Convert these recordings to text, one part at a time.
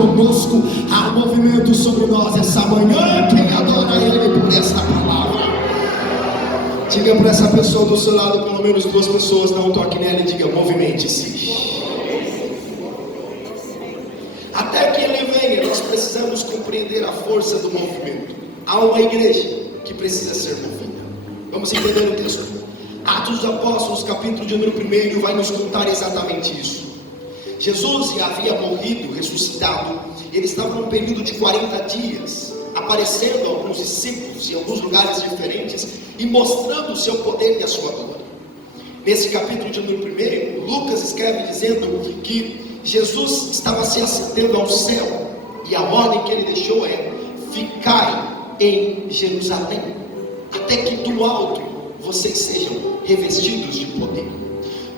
conosco. Há um movimento sobre nós essa manhã. Quem adora Ele por esta palavra? Diga para essa pessoa do seu lado, pelo menos duas pessoas, dá um toque nela e diga: movimente-se. Até que Ele venha, nós precisamos compreender a força do movimento. Há uma igreja que precisa ser movida. Vamos entender o texto. Atos dos Apóstolos, capítulo de número 1, vai nos contar exatamente isso. Jesus havia morrido, ressuscitado. Ele estava num período de 40 dias, aparecendo a alguns discípulos em alguns lugares diferentes e mostrando o seu poder e a sua glória. Nesse capítulo de número 1, Lucas escreve dizendo que Jesus estava se ascendendo ao céu, e a ordem que ele deixou é: ficai em Jerusalém, até que do alto vocês sejam revestidos de poder.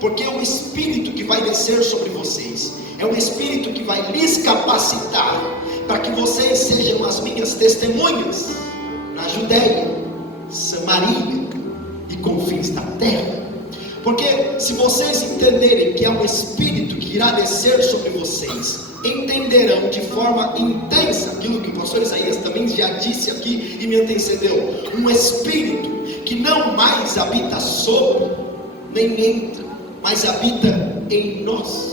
Porque o Espírito que vai descer sobre vocês é um Espírito que vai lhes capacitar para que vocês sejam as minhas testemunhas na Judéia, Samaria e confins da terra. Porque se vocês entenderem que é um Espírito que irá descer sobre vocês, entenderão de forma intensa aquilo que o pastor Isaías também já disse aqui e me antecedeu: um Espírito que não mais habita sobre, nem entra, mas habita em nós.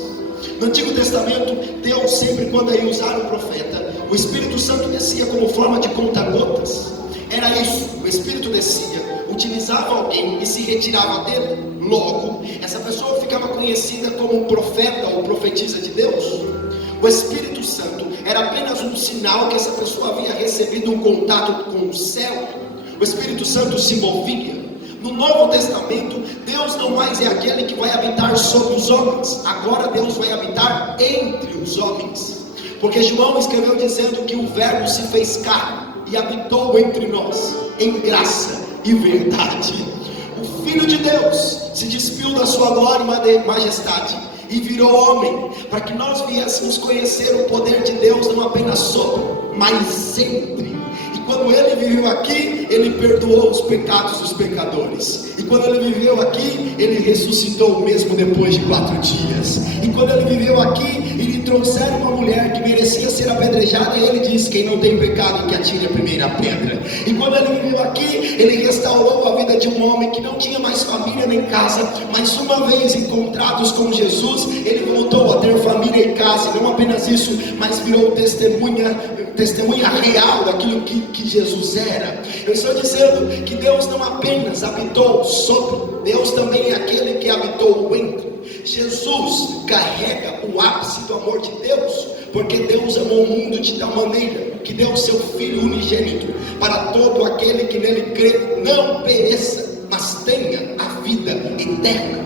No Antigo Testamento, Deus sempre, quando ia usar um profeta, o Espírito Santo descia como forma de conta-gotas. Era isso, o Espírito descia, utilizava alguém e se retirava dele. Logo, essa pessoa ficava conhecida como profeta ou profetisa de Deus. O Espírito Santo era apenas um sinal que essa pessoa havia recebido um contato com o céu. O Espírito Santo se movia. No Novo Testamento, Deus não mais é aquele que vai habitar sobre os homens. Agora Deus vai habitar entre os homens. Porque João escreveu dizendo que o Verbo se fez carne e habitou entre nós, em graça e verdade. O Filho de Deus se despiu da sua glória e majestade e virou homem, para que nós viéssemos conhecer o poder de Deus não apenas sobre, mas sempre. E quando Ele viveu aqui, Ele perdoou os pecados dos pecadores. E quando Ele viveu aqui, Ele ressuscitou mesmo depois de 4 dias. E quando Ele viveu aqui, Ele trouxeram uma mulher que merecia ser apedrejada, e Ele diz: quem não tem pecado que atire a primeira pedra. E quando Ele viveu aqui, Ele restaurou a vida de um homem que não tinha mais família nem casa, mas uma vez encontrados com Jesus, Ele voltou a ter família e casa. E não apenas isso, mas virou testemunha real daquilo que Jesus era. Eu estou dizendo que Deus não apenas habitou sobre, Deus também é aquele que habitou entre. Jesus carrega o ápice do amor de Deus, porque Deus amou o mundo de tal maneira que deu o seu Filho unigênito, para todo aquele que nele crê não pereça, mas tenha a vida eterna.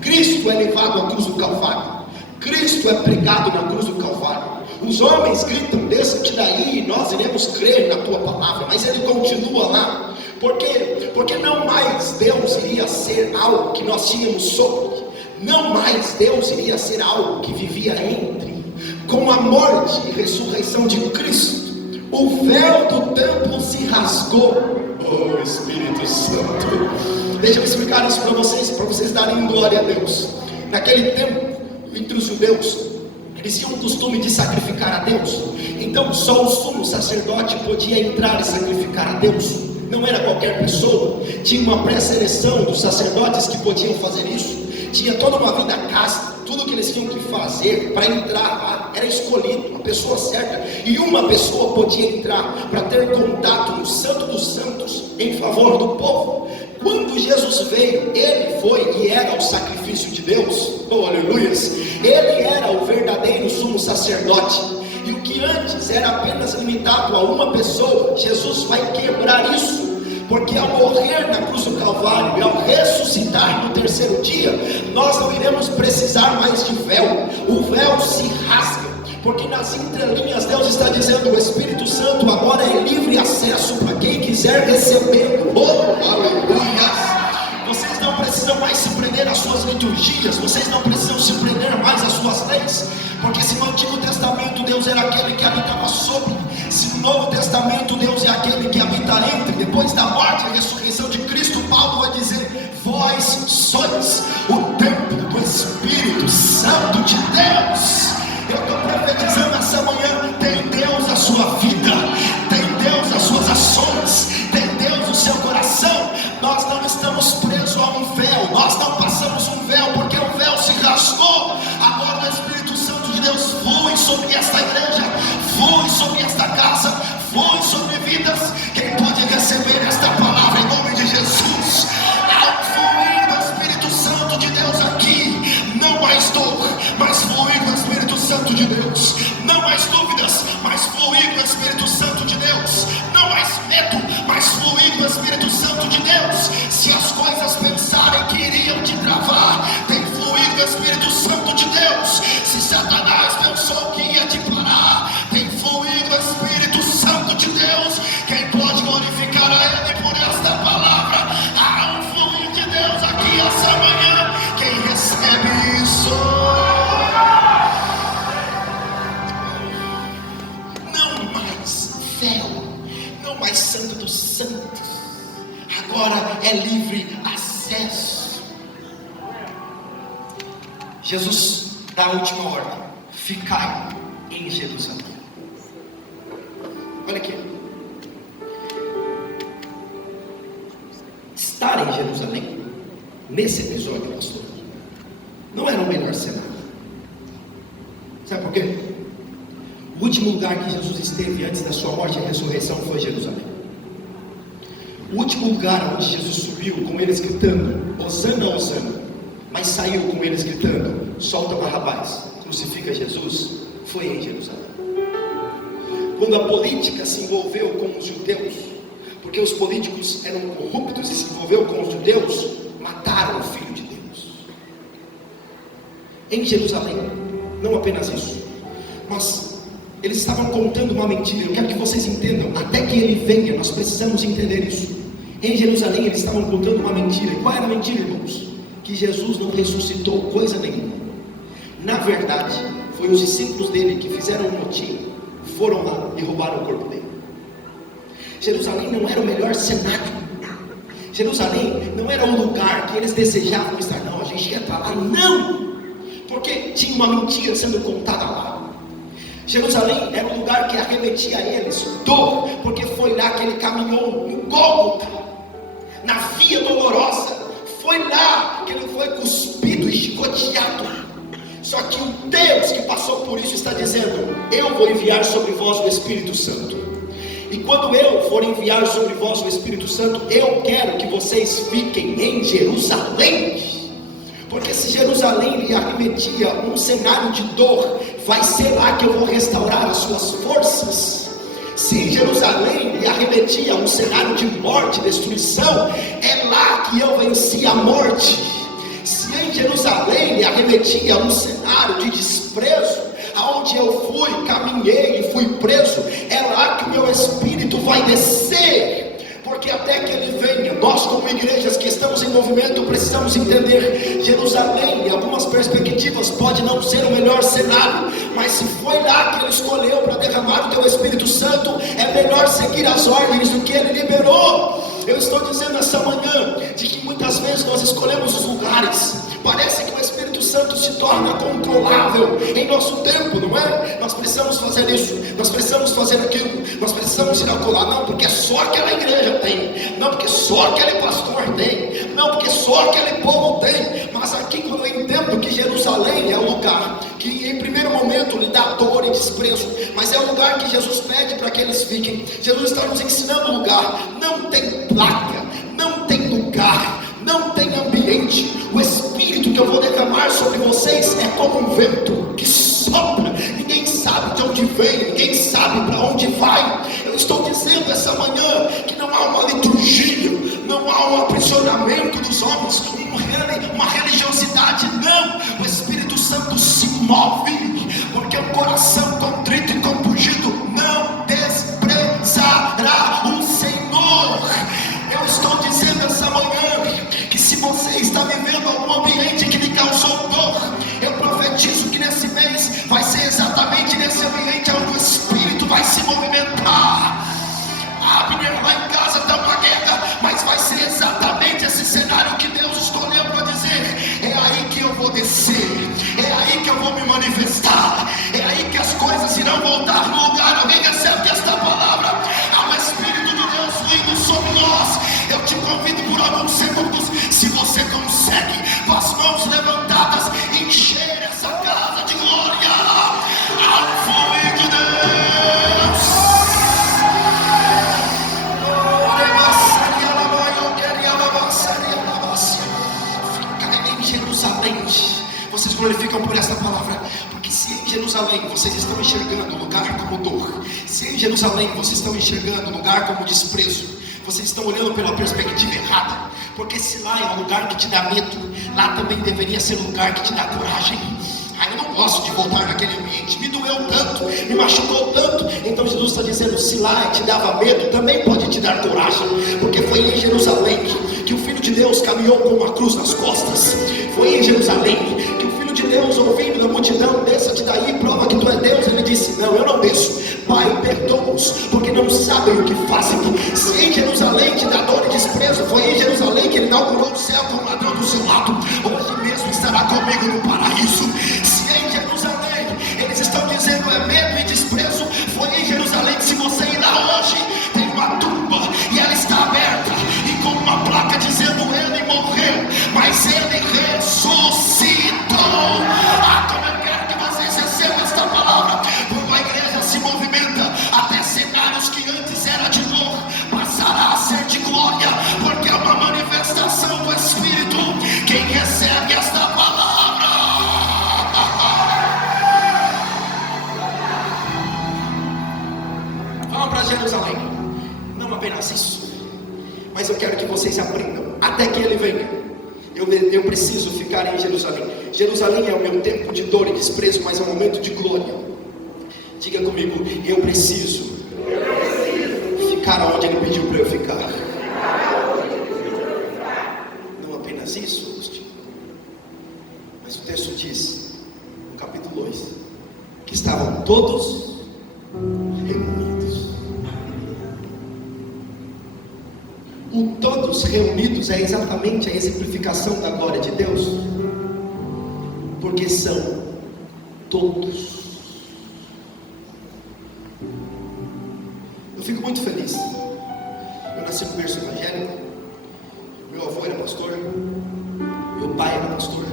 Cristo é levado à cruz do Calvário, Cristo é pregado na cruz do Calvário. Os homens gritam: desça-te daí, nós iremos crer na tua palavra. Mas Ele continua lá. Por quê? Porque não mais Deus iria ser algo que nós tínhamos sobre, não mais Deus iria ser algo que vivia entre. Com a morte e ressurreição de Cristo, o véu do templo se rasgou. Oh Espírito Santo, deixa eu explicar isso para vocês darem glória a Deus. Naquele tempo, entre os judeus, eles tinham o costume de sacrificar a Deus. Então só o sumo sacerdote podia entrar e sacrificar a Deus. Não era qualquer pessoa. Tinha uma pré-seleção dos sacerdotes que podiam fazer isso. Tinha toda uma vida casta. Tudo que eles tinham que fazer para entrar lá era escolhido, a pessoa certa. E uma pessoa podia entrar para ter contato no Santo dos Santos em favor do povo. Quando Jesus veio, Ele foi e era o sacrifício de Deus. Oh, aleluias! Ele era o verdadeiro sumo sacerdote. E o que antes era apenas limitado a uma pessoa, Jesus vai quebrar isso. Porque ao morrer na cruz do Calvário e ao ressuscitar no terceiro dia, nós não iremos precisar mais de véu. O véu se rasga, porque nas entrelinhas Deus está dizendo: o Espírito Santo agora é livre acesso para quem quiser recebê-lo. Oh, aleluia! Vocês não precisam mais se prender às suas liturgias, vocês não precisam se prender mais às suas leis, porque se no Antigo Testamento Deus era aquele que habitava sobre, se no Novo Testamento Deus é aquele que habita entre, depois da morte e ressurreição de Cristo, Paulo vai dizer: vós sois o templo do Espírito Santo de Deus. Eu estou profetizando essa manhã sua vida, tem Deus nas suas ações, tem Deus no seu coração. Nós não estamos presos a um véu, nós não passamos um véu, porque o véu se rasgou. Agora o Espírito Santo de Deus flui sobre esta igreja, flui sobre esta casa, flui sobre vidas. Quem pode receber esta palavra em nome de Jesus? Ao fluir do Espírito Santo de Deus aqui, não mais dor, mas fluir do Espírito Santo de Deus, não mais dúvidas, mas fluir do Espírito Santo de Deus, não mais medo, mas fluir do Espírito Santo de Deus. Se as coisas pensarem que iriam te travar, tem fluir do Espírito Santo de Deus. Se Satanás pensou que ia te parar, tem fluir do Espírito Santo de Deus. Quem pode glorificar a Ele por esta palavra? Há um fluir de Deus aqui essa manhã. Quem recebe isso? Não mais véu, não mais santo dos santos, agora é livre acesso. Jesus dá a última ordem: ficai em Jerusalém. Olha aqui, estar em Jerusalém nesse episódio, pastor, não era o melhor cenário. Sabe por quê? O último lugar que Jesus esteve antes da sua morte e ressurreição foi Jerusalém. O último lugar onde Jesus subiu com eles gritando Hosana, Hosana, mas saiu com eles gritando solta Barrabás, crucifica Jesus, foi em Jerusalém. Quando a política se envolveu com os judeus, porque os políticos eram corruptos e se envolveu com os judeus, mataram o Filho de Deus. Em Jerusalém, não apenas isso, mas eles estavam contando uma mentira. Eu quero que vocês entendam, até que Ele venha, nós precisamos entender isso. Em Jerusalém eles estavam contando uma mentira. E qual era a mentira, irmãos? Que Jesus não ressuscitou coisa nenhuma. Na verdade, foi os discípulos dele que fizeram um motim, foram lá e roubaram o corpo dele. Jerusalém não era o melhor cenário. Jerusalém não era o lugar que eles desejavam estar. Não, a gente ia para lá, não, porque tinha uma mentira sendo contada lá. Jerusalém era um lugar que arremetia a eles dor, porque foi lá que ele caminhou no Gólgota, na via dolorosa. Foi lá que ele foi cuspido e chicoteado. Só que o Deus que passou por isso está dizendo: eu vou enviar sobre vós o Espírito Santo. E quando eu for enviar sobre vós o Espírito Santo, eu quero que vocês fiquem em Jerusalém. Porque se Jerusalém lhe arremetia um cenário de dor, vai ser lá que eu vou restaurar as suas forças. Se em Jerusalém lhe arremetia um cenário de morte, destruição, é lá que eu venci a morte. Se em Jerusalém lhe arremetia um cenário de desprezo, aonde eu fui, caminhei e fui preso, é lá que o meu Espírito vai descer. Porque até que Ele venha, nós como igrejas que estamos em movimento precisamos entender: Jerusalém, em algumas perspectivas, pode não ser o melhor cenário, mas se foi lá que Ele escolheu para derramar o teu Espírito Santo, é melhor seguir as ordens do que Ele liberou. Eu estou dizendo essa manhã de que muitas vezes nós escolhemos os lugares, parece que o Espírito Santo se torna controlável em nosso tempo, não é? Nós precisamos fazer isso, nós precisamos fazer aquilo, nós precisamos ir acolá. Não porque só aquela igreja tem, não porque só aquele pastor tem, não porque só aquele povo tem. Mas aqui, quando eu entendo que Jerusalém é o lugar que em primeiro momento lhe dá dor e desprezo, mas é o lugar que Jesus pede para que eles fiquem. Jesus está nos ensinando o lugar. Não tem placa, não tem lugar, não tem ambiente. O Espírito que eu vou derramar sobre vocês é como um vento que sopra, ninguém sabe de onde vem, ninguém sabe para onde vai. Eu estou dizendo essa manhã que não há uma liturgia, não há um aprisionamento dos homens, uma religiosidade, não. O Espírito Santo se move, porque o coração contrito e compungido não desprezará o Senhor. Eu estou dizendo essa manhã que se você está vivendo algum ambiente que lhe causou dor, eu profetizo que nesse mês vai ser exatamente nesse ambiente onde o Espírito vai se movimentar. Abner, lá em casa está uma guerra, mas vai ser exatamente esse cenário que Deus escolheu para dizer: é aí que eu vou descer, é aí que eu vou me manifestar, é aí que as coisas Jerusalém vocês estão enxergando o lugar como dor, se em Jerusalém vocês estão enxergando o lugar como desprezo, vocês estão olhando pela perspectiva errada. Porque se lá é um lugar que te dá medo, lá também deveria ser um lugar que te dá coragem. Eu não gosto de voltar naquele ambiente, me doeu tanto, me machucou tanto. Então Jesus está dizendo, se lá te dava medo, também pode te dar coragem. Porque foi em Jerusalém que o Filho de Deus caminhou com uma cruz nas costas. Foi em Jerusalém que o Filho de Deus, ouvindo da multidão, desça-te daí, prova que tu é Deus. Ele disse, não, eu não desço. Pai, perdoa-os, porque não sabem o que fazem. Se em Jerusalém te dá dor e desprezo, foi em Jerusalém que ele inaugurou o céu com o ladrão do seu lado. Hoje mesmo estará comigo no paraíso. Se em Jerusalém eles estão dizendo é medo e desprezo, foi em Jerusalém que, se você ir lá hoje, tem uma tumba e ela está aberta, e com uma placa dizendo ele morreu, mas ele ressuscitou. Como eu quero que vocês recebam esta palavra. Quando a igreja se movimenta, até cenários que antes era de dor passará a ser de glória, porque é uma manifestação do Espírito. Quem recebe esta palavra, vamos para Jerusalém. Não apenas isso, mas eu quero que vocês aprendam, até que ele venha, eu preciso ficar em Jerusalém. Jerusalém é o meu tempo de dor e desprezo, mas é um momento de glória. Diga comigo, eu preciso ficar onde ele pediu para eu ficar. Não apenas isso, Agostinho, mas o texto diz, no capítulo 2, que estavam todos reunidos. O todos reunidos é exatamente a exemplificação da glória de Deus, porque são todos. Eu fico muito feliz. Eu nasci no berço evangélico, meu avô era pastor, meu pai era pastor,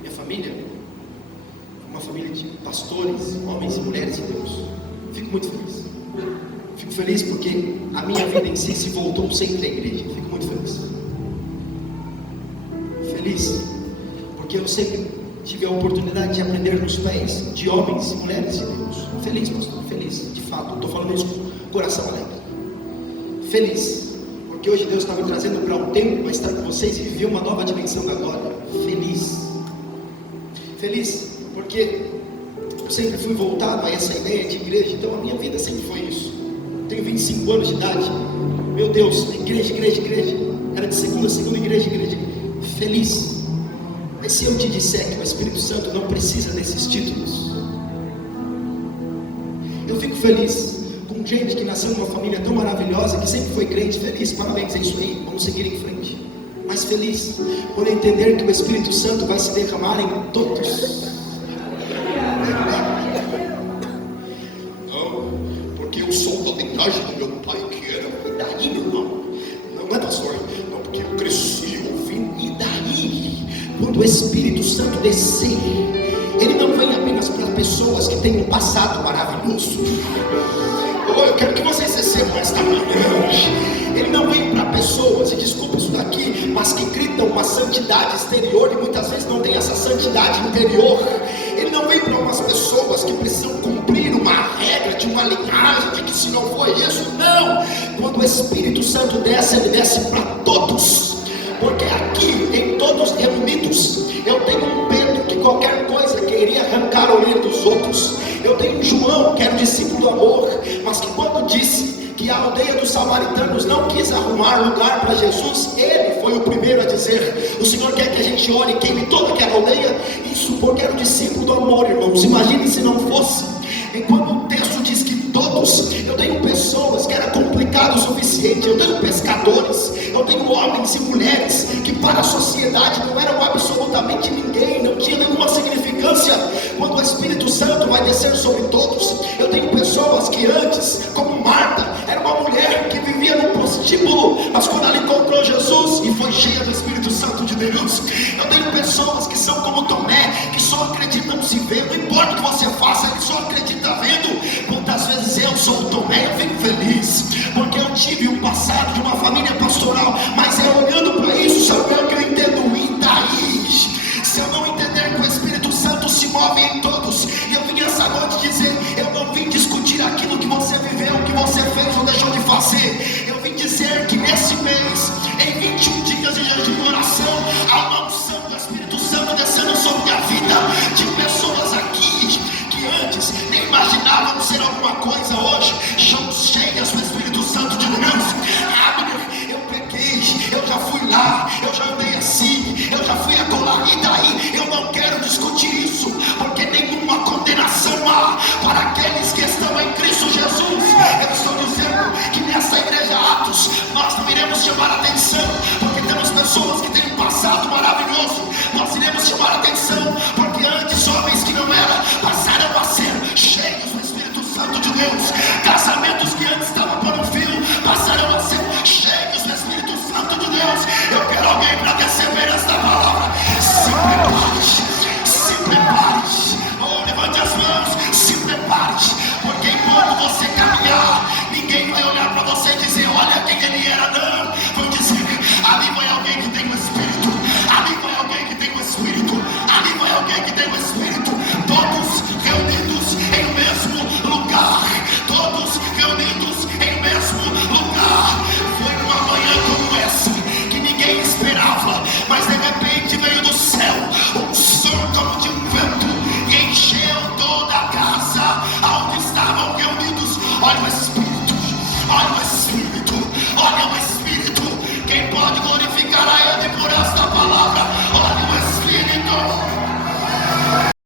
minha família é uma família de pastores, homens e mulheres de Deus. Fico muito feliz. Fico feliz porque a minha vida em si se voltou sempre à igreja. Fico muito feliz. Feliz porque eu sempre tive a oportunidade de aprender nos pés de homens e mulheres de Deus. Feliz, pastor, feliz, de fato. Estou falando isso com o coração alegre. Feliz porque hoje Deus está me trazendo para um tempo para estar com vocês e viver uma nova dimensão da glória. Feliz. Feliz porque eu sempre fui voltado a essa ideia de igreja. Então a minha vida sempre foi isso. Tenho 25 anos de idade. Meu Deus, igreja. Era de segunda, igreja. Feliz. Mas se eu te disser que o Espírito Santo não precisa desses títulos, eu fico feliz com gente que nasceu numa família tão maravilhosa, que sempre foi crente. Feliz, parabéns, é isso aí, vamos seguir em frente. Mas feliz por entender que o Espírito Santo vai se derramar em todos. Eu sou da linhagem do meu pai que era. E daí, meu irmão? Não é pastor? Não, porque eu cresci ouvindo. E daí? Quando o Espírito Santo descer, ele não vem apenas para pessoas que têm um passado maravilhoso. Eu quero que vocês recebam esta manhã. Ele não vem para pessoas, e desculpa isso daqui, mas que gritam uma santidade exterior e muitas vezes não tem essa santidade interior. Ele não vem para umas pessoas que precisam cumprir uma regra de uma linhagem, de que se não for isso, não. Quando o Espírito Santo desce, ele desce para todos. Porque aqui, em todos reunidos, eu tenho um Pedro que qualquer coisa queria arrancar a orelha dos outros. Eu tenho um João que era discípulo do amor, mas que quando disse que a aldeia dos samaritanos não quis arrumar lugar para Jesus, ele foi o primeiro a dizer: o Senhor quer que a gente ore e queime toda aquela aldeia. Isso porque era o discípulo do amor, irmãos. Imagine se não fosse. Enquanto o texto diz que todos, eu tenho pessoas que era complicado o suficiente, eu tenho pescadores, eu tenho homens e mulheres que para a sociedade não eram absolutamente ninguém, não tinha nenhuma significância. Quando o Espírito Santo vai descer sobre todos, eu tenho pessoas que antes, como Marta, era uma mulher que vivia no prostíbulo, mas quando ela encontrou Jesus e foi cheia do Espírito Santo de Deus. Eu tenho pessoas que são como Tomé, que só acreditam se vendo. Não importa o que você faça, ele só acredita vendo. Quantas vezes eu sou o Tomé, eu fico feliz, porque eu tive um passado de uma família pastoral, mas é olhando para isso, Samuel, que eu entendo. E daí? Se eu não entender que o Espírito Santo se move em todos, e eu vinha fazer alguma coisa hoje, cheias do Espírito Santo de Deus. Eu peguei, eu já fui lá, eu já andei assim, eu já fui acolá, e daí? Eu não quero discutir isso, porque nenhuma condenação há para aqueles que estão em Cristo Jesus. Eu estou dizendo que nessa igreja Atos, nós não iremos chamar atenção, porque temos pessoas que têm um passado maravilhoso. Nós iremos chamar atenção, porque antes homens que não eram, passaram a ser cheios do Espírito Santo de Deus. Casamentos que antes estavam por um fio, passaram a ser cheios do Espírito Santo de Deus. Eu quero alguém para receber esta palavra. Se prepare, se prepare. Oh, levante as mãos, se prepare, porque enquanto você caminhar, ninguém vai olhar para você e dizer: olha quem ele era. Não.